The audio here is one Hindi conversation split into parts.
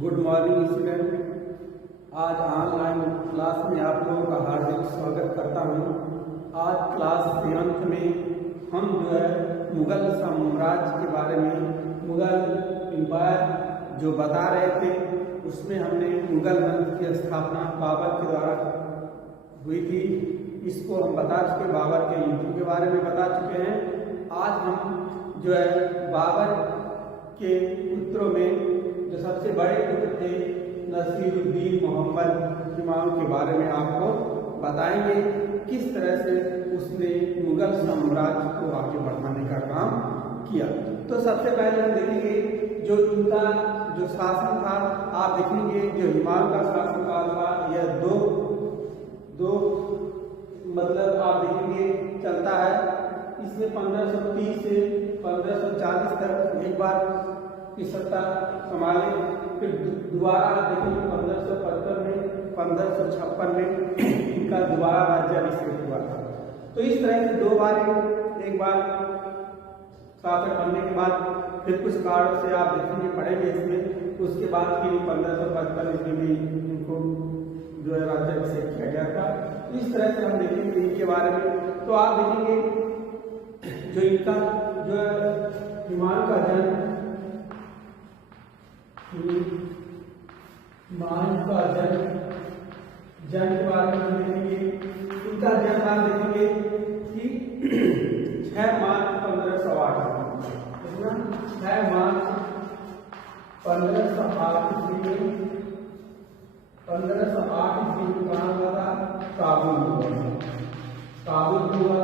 Good morning student. आज ऑनलाइन क्लास में आप लोगों का हार्दिक स्वागत करता हूं। आज क्लास 7th में हम जो है मुगल साम्राज्य के बारे में, मुगल एम्पायर जो बता रहे थे, उसमें हमने मुगल वंश की स्थापना बाबर के द्वारा हुई थी। इसको हम बता चुके, बाबर के युद्ध के बारे में बता चुके हैं। आज हम जो है बाबर के पुत्रों में जो सबसे बड़े पुत्र थे नसीरुद्दीन मोहम्मद हुमायूं के बारे में आपको बताएंगे, किस तरह से उसने मुगल साम्राज्य को आगे बढ़ाने का काम किया। तो सबसे पहले हम देखेंगे जो इनका जो शासन था। आप देखेंगे जो हुमायूं का शासनकाल था, यह दो मतलब आप देखेंगे चलता है। इसमें 1530 से 1540 तक एक बार की सत्ता संभाले, फिर दोबारा देखेंगे 1555 में, 1556 में इनका दोबारा राज्याभिषेक हुआ था। तो इस तरह से दो बार, एक बार शासक बनने के बाद फिर कुछ कारणों से आप देखेंगे पढ़ेंगे इसमें, उसके बाद फिर 1555 ईस्वी में इनको जो है राज्याभिषेक किया गया था। इस तरह से हम देखेंगे इनके बारे में। तो आप देखेंगे जो इनका जो हुमायूं का जन्म जन्म के बारे में देखेंगे। इनका जन्म आप देखेंगे कि 6 मार्च 1508, 6 मार्च 1508 ईस्वी में, 1508 ईस्वी में कहाँ हुआ था? काबुल में हुआ था। काबुल में हुआ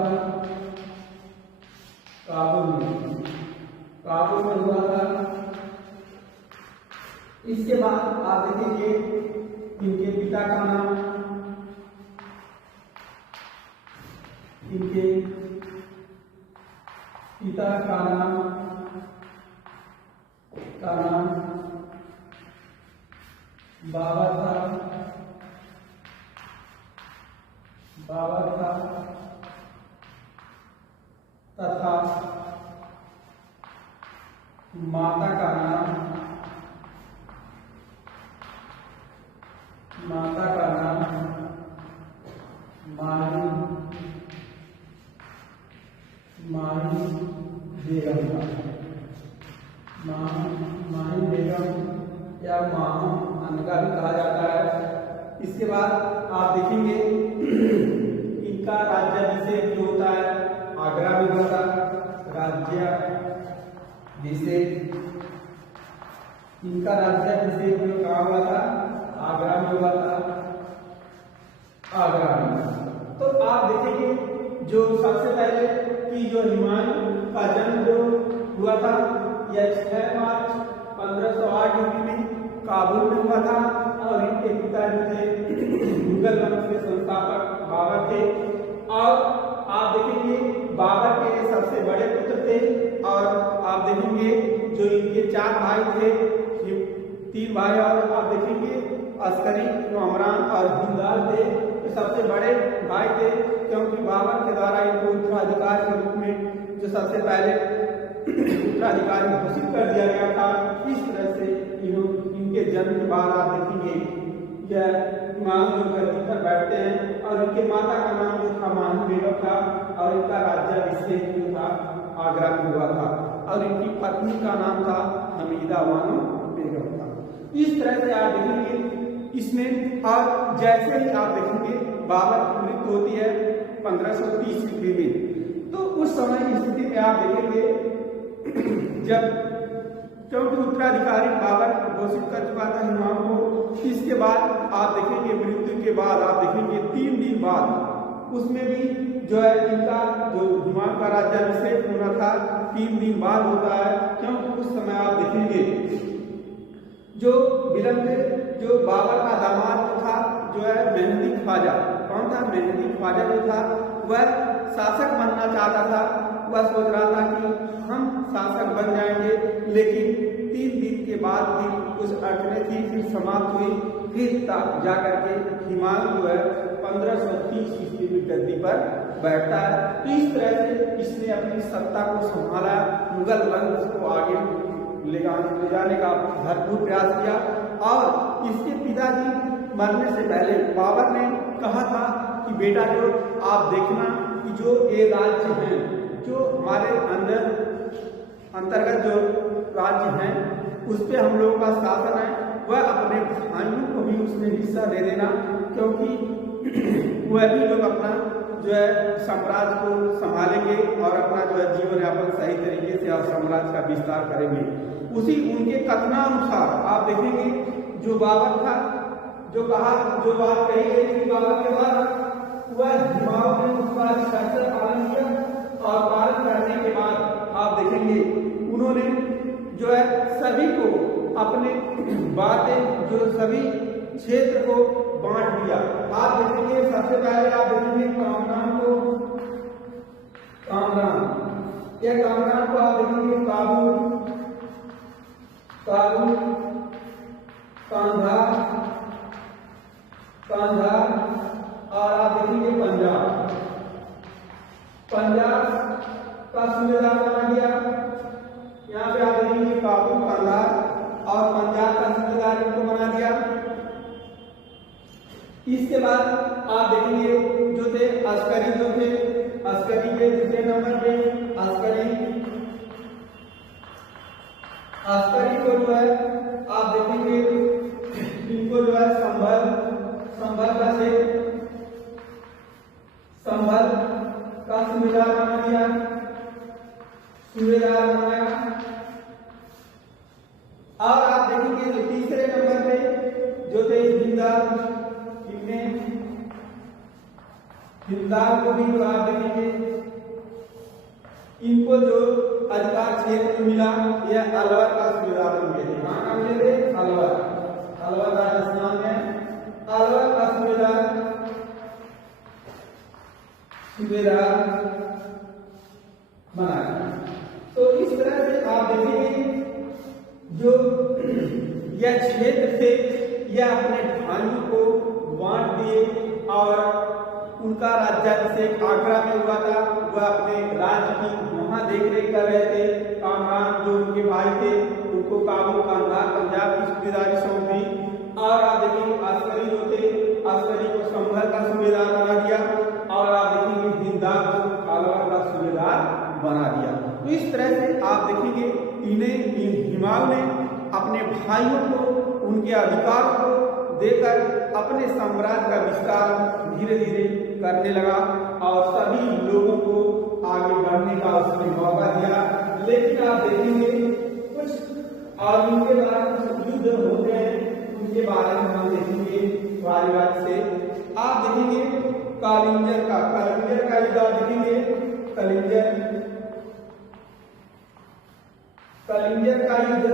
था। इसके बाद आप देखेंगे इनके पिता का नाम, बाबर था तथा माता का नाम माही बेगम था। माही बेगम या माहू अनका भी कहा जाता है। इसके बाद आप देखेंगे इनका राज्याभिषेक जो होता है आगरा में हुआ था। इनका राज्याभिषेक जो कहा हुआ था? आगरा में हुआ था। तो आप देखेंगे जो सबसे पहले कि जो हुमायूं का जन्म जो हुआ था यह 6 मार्च 1508 ईस्वी में काबुल में हुआ था। और इनके पिता जो थे मुगल वंश के संस्थापक बाबर थे। और आप देखेंगे बाबर के सबसे बड़े पुत्र थे। और आप देखेंगे जो इनके 4 भाई थे, 3 भाई, और आप देखेंगे अस्करी, उमरान और हिंदाल थे, तो सबसे बड़े भाई थे, क्योंकि बाबर के द्वारा इनको उत्तराधिकारी के रूप में जो सबसे पहले उत्तराधिकारी घोषित कर दिया गया था। इस तरह से इनके जन्म के बाद आप देखेंगे यह हुमायूं जो गद्दी पर बैठते हैं। और इनके माता का नाम जो था माही बेगम था। और इनका राज्याभिषेक जो था आगरा में हुआ था। और इनकी पत्नी का नाम था हमीदा बानो बेगम था। इस तरह से आप देखेंगे इसमें। और जैसे ही आप देखेंगे बाबर की मृत्यु होती है 1530 ईस्वी में, तो उस समय की स्थिति में आप देखेंगे जब क्योंकि उत्तराधिकारी बाबर घोषित कर चुका था हुमायूं को। इसके बाद आप देखेंगे मृत्यु के बाद आप देखेंगे 3 दिन बाद उसमें भी जो है इनका जो हुमायूं का राज्याभिषेक होना था 3 दिन बाद होता है। क्योंकि उस समय आप देखेंगे जो विलंब जो बाबर का दामाद था जो है मेहदी ख्वाजा, कौन था? मेहदी ख्वाजा जो था वह शासक बनना चाहता था। वह सोच रहा था कि हम शासक बन जाएंगे, लेकिन 3 दिन के बाद भी कुछ अड़चने थी, फिर समाप्त हुई। फिर जाकर के हुमायूं जो है 1530 ईस्वी में गद्दी पर बैठता है। तो इस तरह से इसने अपनी सत्ता को संभाला, मुगल वंश को आगे ले जाने का भरपूर प्रयास किया। और इसके पिताजी मरने से पहले बाबर ने कहा था कि बेटा जो आप देखना कि जो ये राज्य हैं, जो हमारे अंतर्गत जो राज्य हैं उस पे हम लोगों का शासन है, वह अपने भाइयों को भी उसमें हिस्सा दे देना, क्योंकि वह भी लोग अपना जो है साम्राज्य को संभालेंगे और अपना जो है जीवन यापन सही तरीके से और साम्राज्य का विस्तार करेंगे। उसी उनके कथनानुसार आप देखेंगे जो बाबर था, जो बात कही गई थी बाबर के बाद, वह हिमाओं ने उसका शासन पालन किया और पालन करने के बाद आप देखेंगे उन्होंने जो है सभी को अपने बातें जो सभी क्षेत्र को बांट दिया। आप देखेंगे सबसे पहले आप देखेंगे कामरान को, यह कामरान को आप देखेंगे काबुल, कांधार और आप देखेंगे पंजाब का सूबेदार बना दिया। यहाँ पे आप देखेंगे काबुल, कांधार और पंजाब का सूबेदार इनको बना दिया। इसके बाद आप देखेंगे जो थे अस्करी, जो थे अस्करी के दूसरे नंबर पे अस्करी को जो है आप देखेंगे इनको जो है संभल का सूबेदार बना दिया, और आप देखेंगे जो तीसरे नंबर पे जो थे हिंदार को भी जो आप देखेंगे इनको जो अधिकार क्षेत्र मिला, यह अलवर का सूबेदार बन गए थे। कहाँ का मिले थे? अलवर राजस्थान में अलवर का सूबेदार बना। तो इस तरह से आप देखेंगे जो यह क्षेत्र थे यह अपने भाइयों को बांट दिए और उनका राज्याभिषेक आगरा में हुआ था। वह अपने राज्य की वहां देखरेख कर रहे थे। कामरान जो उनके भाई थे उनको काबुल, कांधार, पंजाब की सूबेदारी सौंपी, और आप देखेंगे अस्करी जो थे अस्करी को संभल का सूबेदार बना दिया, और आप देखेंगे हिंदार को अलवर का सूबेदार बना दिया। तो इस तरह से आप देखेंगे हिमायू ने अपने भाइयों को उनके अधिकार को देकर अपने साम्राज्य का विस्तार धीरे धीरे करने लगा और सभी लोगों को आगे बढ़ने का उसने मौका दिया। लेकिन आप देखेंगे कुछ और उनके द्वारा कुछ युद्ध होते हैं, उनके बारे में हम देखेंगे बारी से। आप देखेंगे कलिंजर का युद्ध आप देखेंगे, कलिंजर का युद्ध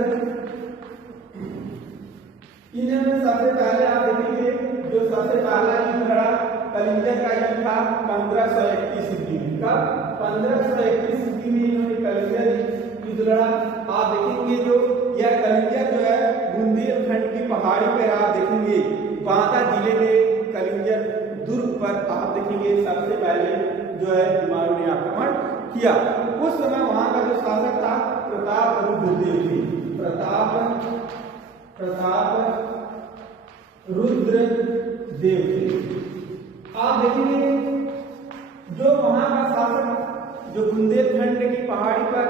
इनमें सबसे पहले आप देखेंगे जो सबसे पहला युद्ध लड़ा कलिंजर का युद्ध था 1521 ईस्वी में। का 1521 ईस्वी में इन्होंने कलिंजर युद्ध लड़ा। आप देखेंगे जो यह कलिंजर जो है बुंदेलखंड की पहाड़ी पर आप देखेंगे बांदा जिले में कलिंजर दुर्ग पर आप देखेंगे सबसे पहले जो है हिमायू ने आक्रमण किया। उस समय वहां का जो शासक था प्रताप रुद्रदेव थे। आप देखेंगे जो वहां का शासक जो बुंदेलखंड की पहाड़ी पर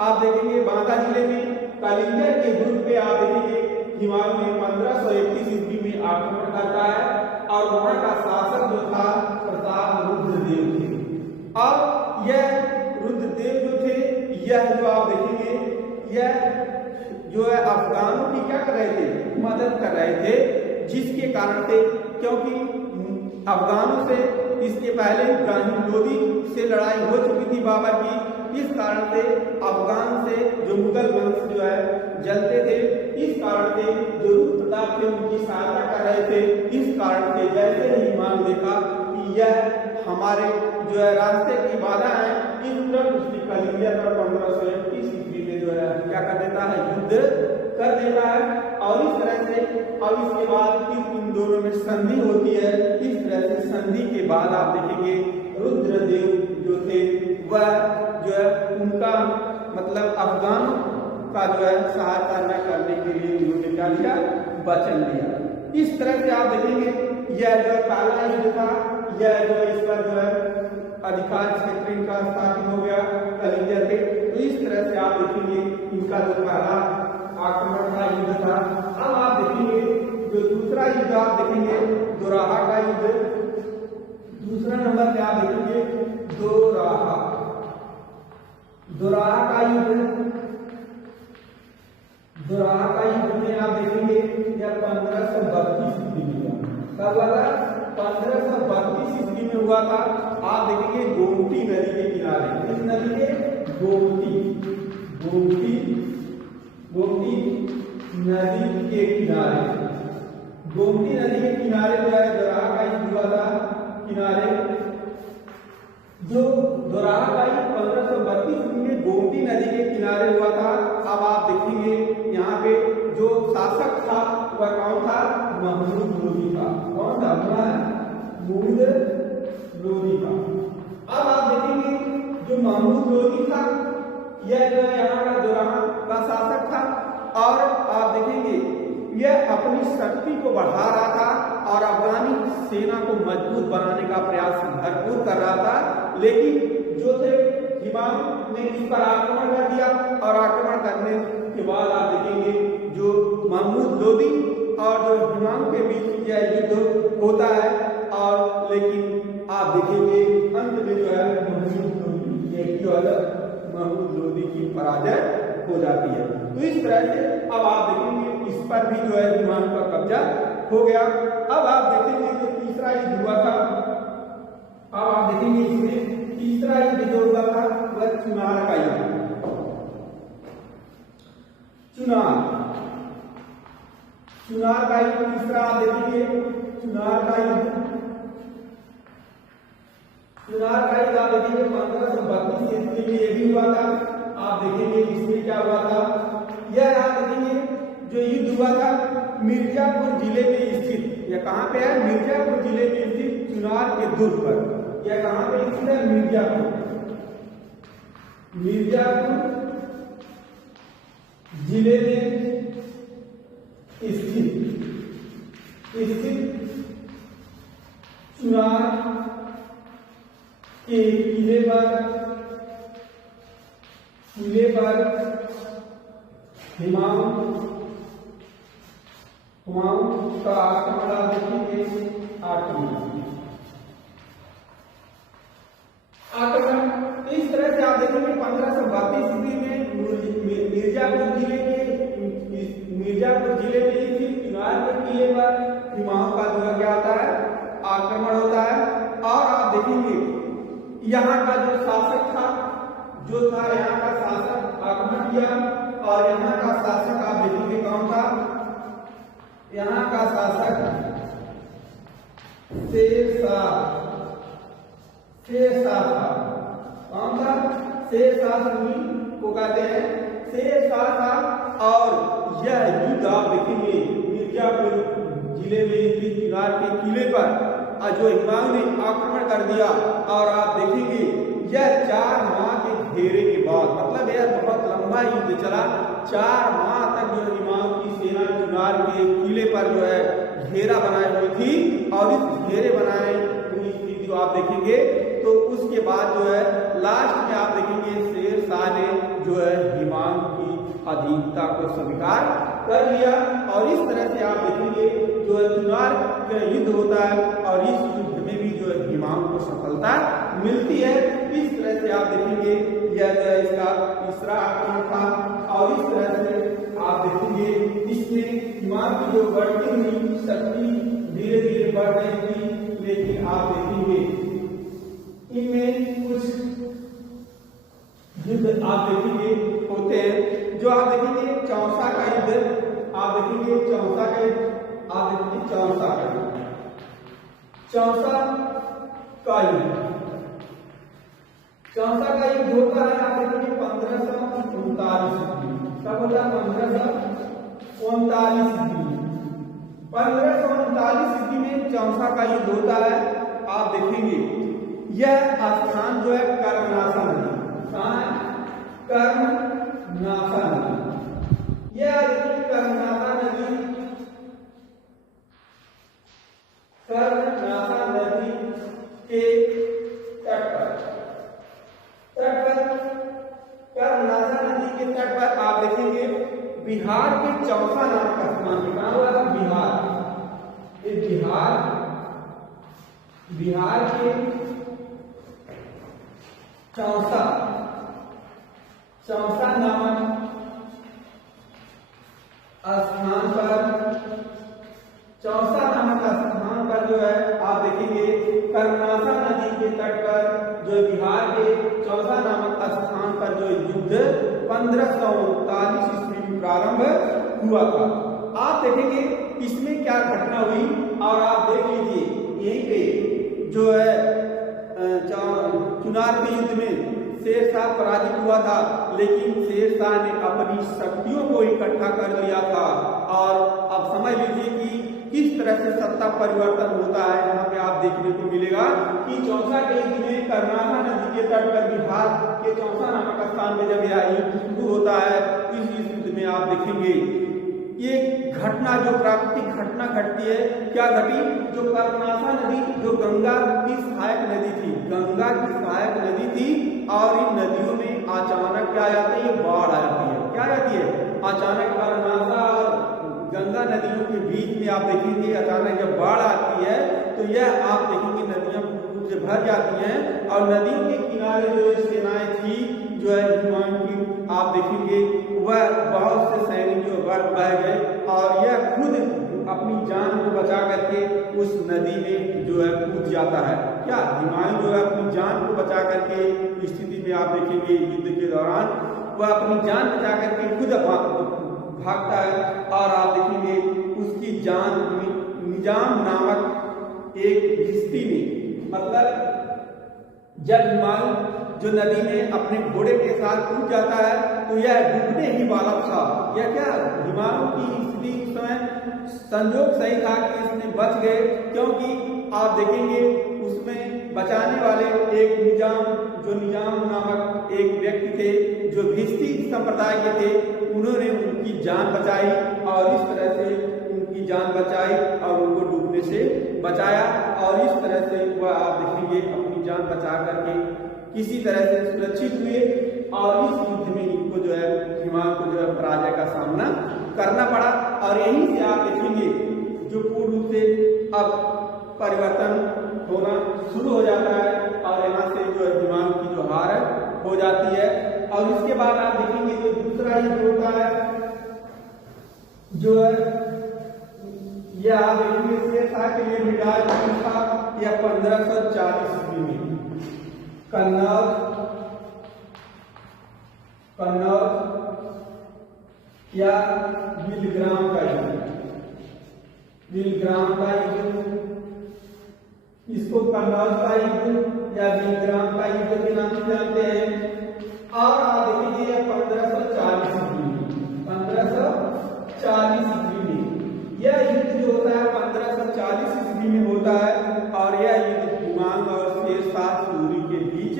आप देखेंगे बांदा जिले में कलिंजर के दुर्ग पे आप देखेंगे हिमायू ने 1531 ईस्वी में आक्रमण करता है और वहां का शासक जो था प्रताप रुद्रदेव थे। और यह रुद्रदेव जो थे यह जो आप देखेंगे यह जो है अफगानों की क्या कर रहे थे? मदद कर रहे थे, जिसके कारण से क्योंकि अफगानों से इसके पहले इब्राहिम लोदी से लड़ाई हो चुकी थी बाबर की। इस कारण से अफगान से जो मुगल वंश जो है जलते थे, इस कारण से जो रूप प्रताप थे उनकी सहायता कर रहे थे। इस कारण से जैसे ही हिमायू देखा कि यह हमारे जो है रास्ते की बाधा है, इस तुरंत उसकी कलिंजर पर 1521 ईस्वी में जो है क्या कर देता है? युद्ध कर देता है। और इस तरह से अब इसके बाद फिर इन दोनों में संधि होती है। इस तरह से संधि के बाद आप देखेंगे रुद्रदेव जो थे वह जो है उनका मतलब अफगानों का जो है सहायता न करने के लिए उन्होंने क्या लिया? वचन दिया। इस तरह से आप देखेंगे यह जो पहला युद्ध था, यह जो इस पर जो है अधिकार क्षेत्र इनका स्थापित हो गया कलिंगर के। तो इस तरह से आप देखेंगे इनका जो पहला आक्रमण का युद्ध था। अब आप देखेंगे जो दूसरा युद्ध आप देखेंगे दोराहा का युद्ध। दूसरा नंबर पे आप देखेंगे दोराहा का युद्ध। दोराहा का युद्ध में आप देखेंगे यह 1532 ईस्वी में हुआ। कब हुआ था? 1532 ईस्वी में हुआ था। आप देखेंगे गोमती नदी के किनारे, किस नदी के? गोमती नदी के किनारे, गोमती नदी के किनारे जो है दोराहा का युद्ध हुआ था। किनारे जो दोराहा का युद्ध 1532 में गोमती नदी के किनारे हुआ था। अब आप देखेंगे यहाँ पे जो शासक था वह कौन था? महमूद लोदी था। कौन था? महमूद लोदी था। अब आप देखेंगे जो महमूद लोदी था यह जो है यहाँ का दोराहा का शासक था और आप देखेंगे यह अपनी शक्ति को बढ़ा रहा था और अफगानी सेना को मजबूत बनाने का प्रयास भरपूर कर रहा था। लेकिन जो थे हिमायू ने इस पर आक्रमण कर दिया और आक्रमण करने के बाद आप देखेंगे जो महमूद लोदी और जो हिमायू के बीच यह युद्ध होता है और लेकिन आप देखेंगे अंत में जो है महमूद लोदी की पराजय हो जाती है। तो इस तरह से अब आप देखेंगे इस पर भी जो है हिमायू का कब्जा हो गया। अब आप देखेंगे जो तीसरा युद्ध हुआ था, अब आप देखेंगे इसमें तीसरा युद्ध जो हुआ था वह चुनार का युद्ध। चुनार का युद्ध तीसरा आप देखेंगे चुनार का युद्ध आप देखेंगे 1532 ईस्वी में ये भी हुआ था। आप देखेंगे इसमें क्या हुआ था, यह आप देखेंगे जो युद्ध हुआ था मिर्जापुर जिले में स्थित, यह कहाँ पे है? मिर्जापुर जिले में स्थित चुनार के दुर्ग पर। यह कहाँ पे स्थित है? मिर्जापुर जिले में स्थित चुनार के किले पर हिमायू का आक्रमण देखेंगे आक्रमण इस तरह से आप देखेंगे 1532 ईस्वी में मिर्जापुर जिले में स्थित चुनार के किले पर हिमायू का जो क्या होता है? आक्रमण होता है। और आप देखेंगे यहाँ का जो शासक था यहाँ का शासक आक्रमण किया और यहाँ का शासक आप देखेंगे कौन था? यहाँ का शासक शेरशाह था। कौन था? शेरशाह सूरी को कहते हैं, शेरशाह था। और यह युद्ध आप देखेंगे मिर्जापुर जिले में स्थित चुनार के किले पर जो हिमायू ने आक्रमण कर दिया और आप देखेंगे यह 4 माह के घेरे के बाद, मतलब यह बहुत लंबा युद्ध चला। 4 माह तक जो हिमायू की सेना चुनार के किले पर जो है घेरा बनाई हुई थी और इस घेरे बनाए हुई स्थिति जो आप देखेंगे तो उसके बाद जो है लास्ट में आप देखेंगे शेरशाह ने जो है हिमायू की अधीनता को स्वीकार कर लिया। और इस तरह से आप देखेंगे जो है चुनार का युद्ध होता है और इस युद्ध में भी जो है हिमायू को सफलता मिलती है। इस तरह से आप देखेंगे यह जो है इसका तीसरा आक्रमण था। और इस तरह से आप देखेंगे इसमें हिमायू की जो बढ़ती हुई शक्ति धीरे धीरे बढ़ रही थी। लेकिन आप देखेंगे इनमें कुछ युद्ध आप देखेंगे होते हैं जो आप देखेंगे चौसा का युद्ध, आप देखेंगे चौसा का युद्ध, आप देखेंगे चौसा का युद्ध, चौसा का युद्ध होता है आप देखेंगे 1539 ईस्वी। कब होता है? 1539 ईस्वी। 1539 ईस्वी में चौसा का युद्ध होता है। आप देखेंगे यह स्थान जो है कर्मनाशा नदी, कहाँ है? कर्मनाशा नदी। यह कर्मनाशा नदी तट पर आप देखेंगे बिहार के चौसा नामक स्थान पे कहा हुआ था बिहार, बिहार के चौसा नामक स्थान पर जो है आप देखेंगे कर्मनासा नदी के तट पर जो बिहार के चौसा नामक स्थान पर जो युद्ध 1539 ईस्वी में प्रारंभ हुआ था। आप देखेंगे इसमें क्या घटना हुई और आप देख लीजिए यहीं पे जो है चुनार के युद्ध में शेरशाह पराजित हुआ था, लेकिन शेरशाह ने अपनी शक्तियों को इकट्ठा कर लिया था। और अब समझ लीजिए कि किस तरह से सत्ता परिवर्तन होता है। यहाँ पे आप देखने को मिलेगा कि चौसा के युद्ध में कर्नासा नदी के तट पर बिहार के चौसा नामक स्थान में जब यह युद्ध शुरू होता है, इस युद्ध में आप देखेंगे ये घटना जो प्राकृतिक घटना घटती है, क्या घटी, जो कर्नासा नदी जो गंगा की सहायक नदी थी, गंगा की सहायक नदी थी, और इन नदियों में अचानक क्या आ जाती है, बाढ़ आ जाती है। क्या आती है, अचानक कर्नासा और गंगा नदियों के बीच में आप देखेंगे अचानक जब बाढ़ आती है तो यह आप देखेंगे नदियां पूर्ण से भर जाती हैं, और नदियों के किनारे जो सेनाएं थी जो है हिमायू की, आप देखेंगे वह बहुत से सैनिक जो बह गए, और यह खुद अपनी जान को बचा करके उस नदी में जो है कूद जाता है। क्या हिमायू जो है अपनी जान को बचा करके स्थिति में आप देखेंगे युद्ध के दौरान वह अपनी जान बचा करके खुद भागता है, और आप देखेंगे उसकी जान निजाम नामक एक भिश्ती में, मतलब जब हिमायू जो नदी में अपने घोड़े के साथ कूद जाता है तो यह डूबने ही वाला था। यह क्या हिमायू की स्थिति उस समय संजोग सही था कि इसने बच गए, क्योंकि आप देखेंगे उसमें बचाने वाले एक निजाम नामक एक व्यक्ति थे जो भिश्ती संप्रदाय के थे, उन्होंने उनकी जान बचाई, और इस तरह से उनकी जान बचाई और उनको डूबने से बचाया, और इस तरह से वह आप देखेंगे अपनी जान बचा करके किसी तरह से सुरक्षित हुए, और इस युद्ध में इनको जो है हिमायू को जो है पराजय का सामना करना पड़ा। और यहीं से आप देखेंगे जो पूर्ण रूप से अब परिवर्तन होना शुरू हो जाता है, और यहाँ से जो है हिमायू की जो हार हो जाती है। और इसके बाद आप देखेंगे जो दूसरा युद्ध होता है जो है यह आप देखेंगे शेरशाह के लिए विजय था, यह 1540 ईस्वी में कन्नौज या बिलग्राम का युद्ध, इसको कन्नौज का युद्ध या बिलग्राम का युद्ध के नाम से जानते हैं। और आप देखिए 1540 ईस्वी में यह युद्ध जो होता है 1540 ईस्वी में होता है, और यह युद्ध हिमायू और शेरशाह सूरी के बीच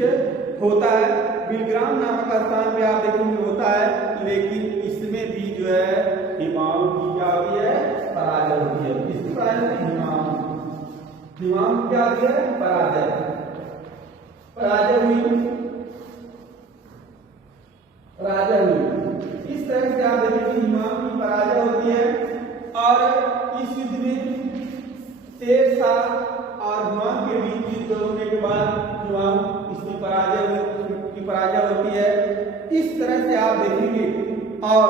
होता है। बिलग्राम नामक स्थान पे आप देखेंगे होता है, लेकिन इसमें भी जो है हिमायू की क्या होती है, पराजय होती है। किसकी पराजय, हिमायू क्या होती है, पराजय हुई। इस तरह से आप देखेंगे हिमायू की पराजय होती है, और इस युद्ध में शेरशाह और हिमायू के बीच युद्ध होने के बाद हिमायू इसकी पराजय होती है। इस तरह से आप देखेंगे, और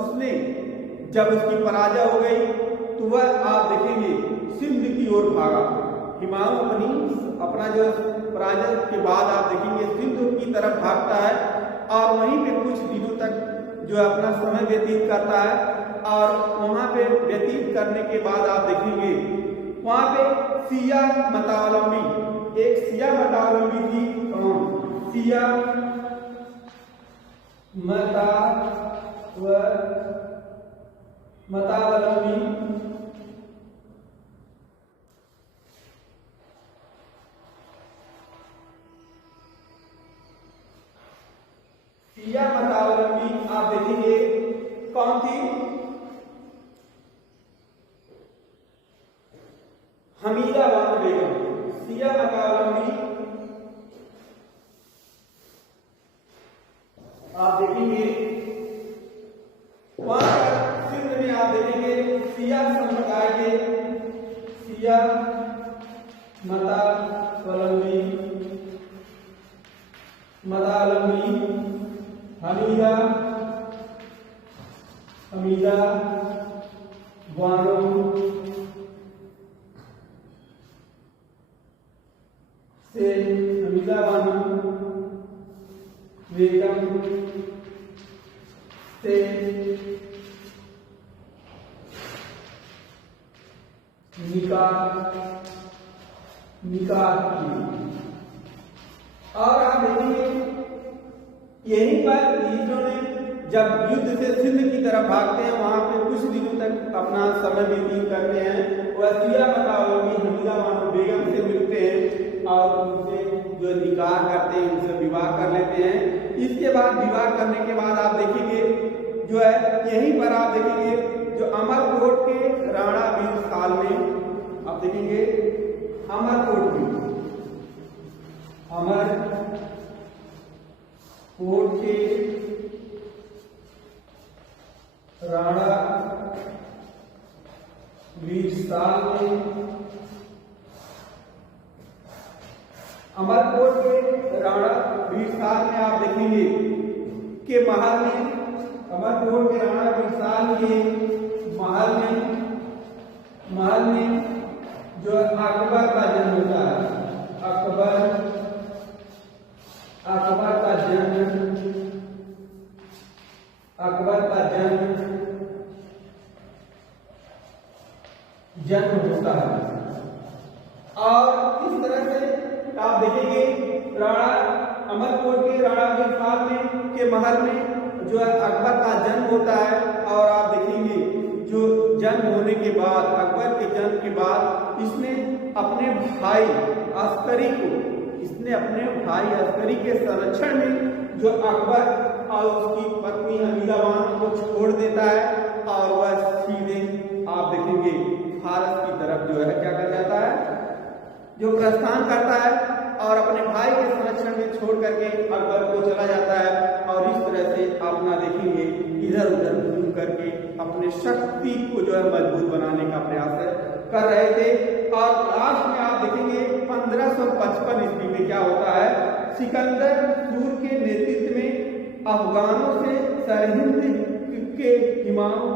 उसने जब उसकी पराजय हो गई तो वह आप देखेंगे सिंध की ओर भागा। हिमायू अपना जो पराजय के बाद आप देखेंगे सिंध की तरफ भागता है, और वहीं पे कुछ दिनों तक जो अपना समय व्यतीत करता है, और वहां पे व्यतीत करने के बाद आप देखेंगे वहां पे सिया मतावलंबी, एक सिया मतावलंबी थी, सिया मतावलंबी आप देखेंगे कौन थी, हमीदा बानो बेगम। सिया मतावलंबी आप देखेंगे मदालमी, हमीदा, हमीदा, बानो से हमीदा बानो, बेगम से निकाह की। और आप देखेंगे यहीं पर इन्होंने जब युद्ध से सिंध की तरफ भागते हैं, वहां पे कुछ दिनों तक अपना समय व्यतीत करते हैं। वह सिया बताओगी हमीदा बानो बेगम से मिलते हैं और उनसे जो निकाह करते हैं, उनसे विवाह कर लेते हैं। इसके बाद विवाह करने के बाद आप देखेंगे जो है यहीं पर आप देखेंगे जो अमरकोट के राणा वीर साल में आप देखेंगे अमरकोट में अमरकोट के राणा वीर साल में अमरकोट के राणा वीर साल में आप देखेंगे कि महल में अमरकोट के राणा वीर साल के महल में जो अकबर का जन्म होता है, अकबर का जन्म होता है। और इस तरह से आप देखेंगे राणा अमरकोट के राणा वीर साल में के महल में जो है अकबर का जन्म होता है। और आप देखेंगे जो जन्म होने के बाद, अकबर के जन्म के बाद इसने अपने भाई अस्करी के संरक्षण में जो अकबर और उसकी पत्नी हमीदा बानो को छोड़ देता है और वह सीधे आप देखेंगे फारस की तरफ जो है क्या कर जाता है, जो प्रस्थान करता है और अपने भाई के संरक्षण में छोड़ करके अकबर को चला जाता है। और इस तरह से अपना देखेंगे इधर उधर घूम करके अपने शक्ति को जो है मजबूत बनाने का प्रयास कर रहे थे। और लास्ट में आप देखेंगे 1555 ईस्वी में क्या होता है, सिकंदर सूर के नेतृत्व में अफगानों से सरहिंद के हिमायू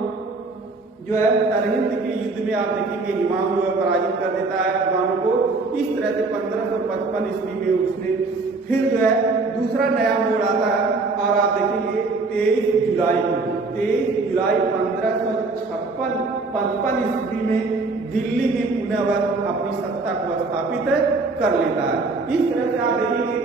जो है सरहिंद के युद्ध में आप देखेंगे हिमायू जो है पराजित कर देता है अफगानों को। इस तरह से 1555 ईस्वी में उसने फिर जो है दूसरा नया मोड़ आता है। और आप देखेंगे 23 जुलाई 1555 ईस्वी में दिल्ली में पुनः वह अपनी सत्ता को स्थापित कर लेता है। इस तरह से आप देखेंगे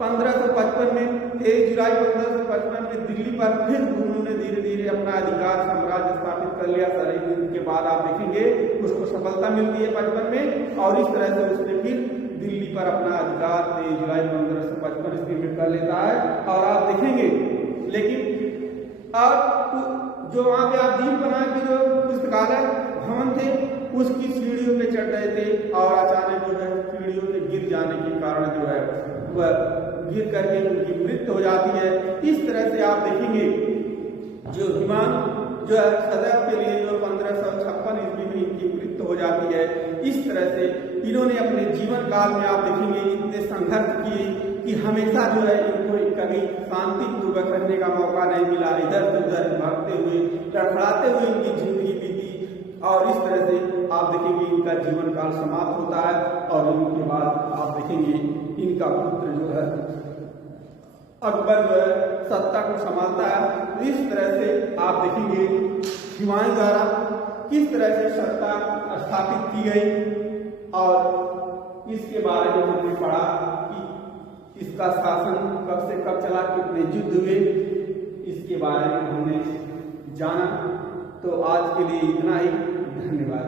1555 में 23 जुलाई 1555 में दिल्ली पर फिर उन्होंने धीरे धीरे अपना अधिकार साम्राज्य स्थापित कर लिया। सरहिंद के बाद आप देखेंगे उसको सफलता मिलती है 55 में और इस तरह से उसने फिर दिल्ली पर अपना अधिकार 23 जुलाई 1555 ईस्वी में कर लेता है। और आप देखेंगे लेकिन अब जो वहां पे आप दीन बना के जो पुस्तकालय भवन थे उसकी सीढ़ियों पे चढ़ रहे थे और अचानक जो है सीढ़ियों से गिर जाने के कारण जो है वह गिर करके उनकी मृत्यु हो जाती है। इस तरह से आप देखेंगे जो हिमांशु जो है सदैव के लिए जो 1556 ईस्वी में इनकी मृत्यु हो जाती है। इस तरह से इन्होंने अपने जीवन काल में आप देखेंगे इतने संघर्ष किए कि हमेशा जो है इनको कभी शांतिपूर्वक रहने का मौका नहीं मिला। इधर से उधर भागते हुए लड़खड़ाते हुए इनकी जिंदगी बीती और इस तरह से आप देखेंगे इनका जीवन काल समाप्त होता है। और इनके बाद आप देखेंगे इनका पुत्र जो है अकबर जो है सत्ता को संभालता है। इस तरह से आप देखेंगे हुमायूं द्वारा किस तरह से सत्ता स्थापित की गई और इसके बारे में हमने पढ़ा कि इसका शासन कब से कब चला, कितने युद्ध हुए, इसके बारे में हमने जाना। तो आज के लिए इतना ही, धन्यवाद।